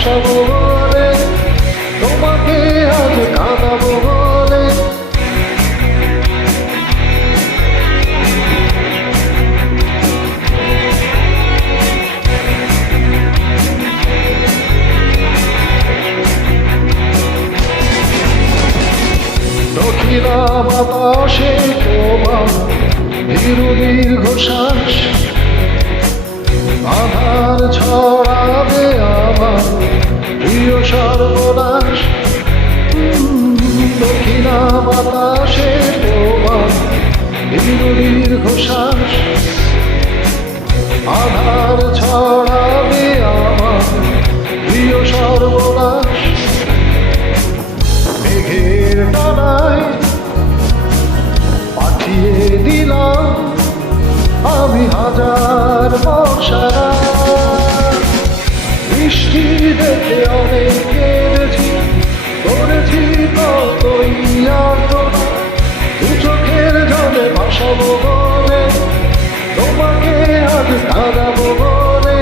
ভাসাবো বলে, তোমাকে আজ কাঁদাবো বলে। দক্ষিণা বাতাসে তোমার ধীর দীর্ঘশ্বাস, আধার ছড়াবে আমার প্রিয় সর্বনাশ। দক্ষিণা বাতাসে তোমার ধীর দীর্ঘশ্বাস, আধার ছড়াবে আমার প্রিয় সর্বনাশ। মেঘের ডানায় পাঠিয়ে দিলাম আমি হাজার বর্ষারা। বৃষ্টি দেখে অনেক কেঁদেছি, করেছি কতই আর্তনা। দু চোখের জলে ভাসাবো বলে, তোমাকে আজ কাঁদাবো বলে।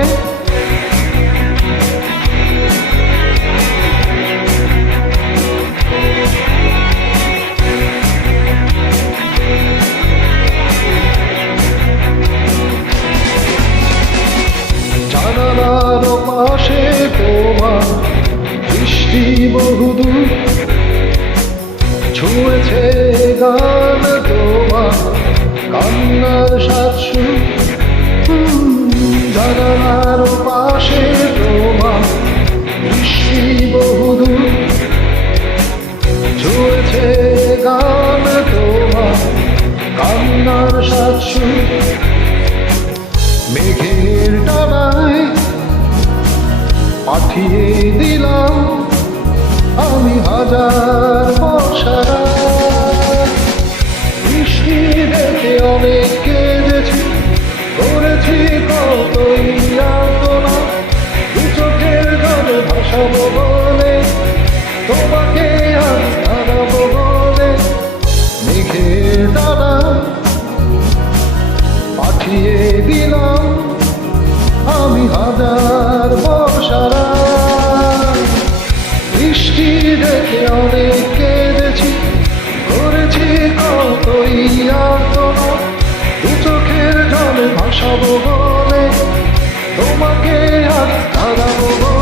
জানালার পাশে তোমার বৃষ্টি বহুদূর, ছুঁয়েছে গান তোমার কান্নার সাত সুর। জানালার পাশে তোমার বৃষ্টি বহুদূর, ছুঁয়েছে গান তোমার কান্নার সাত সুর। মেঘের ডানায় পাঠিয়ে দিলাম আমি হাজার বর্ষারা। বৃষ্টি দেখে অনেক কেঁদেছি, করেছি কতই আর্তনা। দু চোখের জলে ভাসাবো বলে, তোমাকে আজ কাঁদাবো বলে। মেঘের ডানায় পাঠিয়ে দিলাম আমি হাজার বর্ষারা। বৃষ্টি দেখে অনেক কেঁদেছি, করেছি কতই আর্তনা। দু চোখের জলে ভাসাবো বলে, তোমাকে আজ কাঁদাবো বলে।